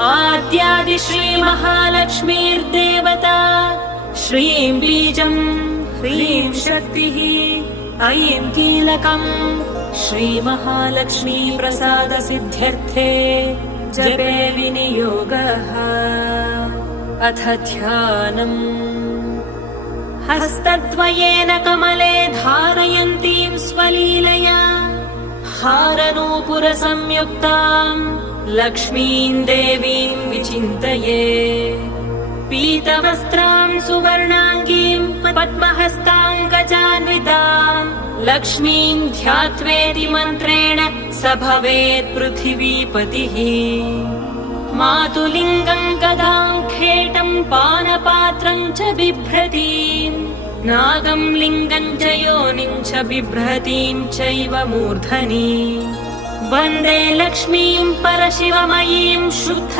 आद्यादि श्रीमहालक्ष्मीर्देवता श्रीं बीजम् ह्रीं शक्तिः ऐं कीलकम् श्रीमहालक्ष्मी प्रसाद सिद्ध्यर्थे जपे विनियोगः। अथ ध्यानम्। हस्तद्वयेन कमले धारयन्तीं स्वलीलया हारनूपुरसंयुक्ताम् लक्ष्मीं देवीं विचिन्तये। पीतवस्त्रां सुवर्णाङ्गीं पद्महस्ताङ्गजान्विताम् लक्ष्मीं ध्यात्वेति मन्त्रेण स भवेत् पृथिवीपतिः। मातुलिङ्गं गदां खेटं पानपात्रं च बिभ्रतीं नागं लिङ्गं च योनिं च बिभ्रतीं चैव मूर्धनि। वन्दे लक्ष्मीं परशिवमयीं शुद्ध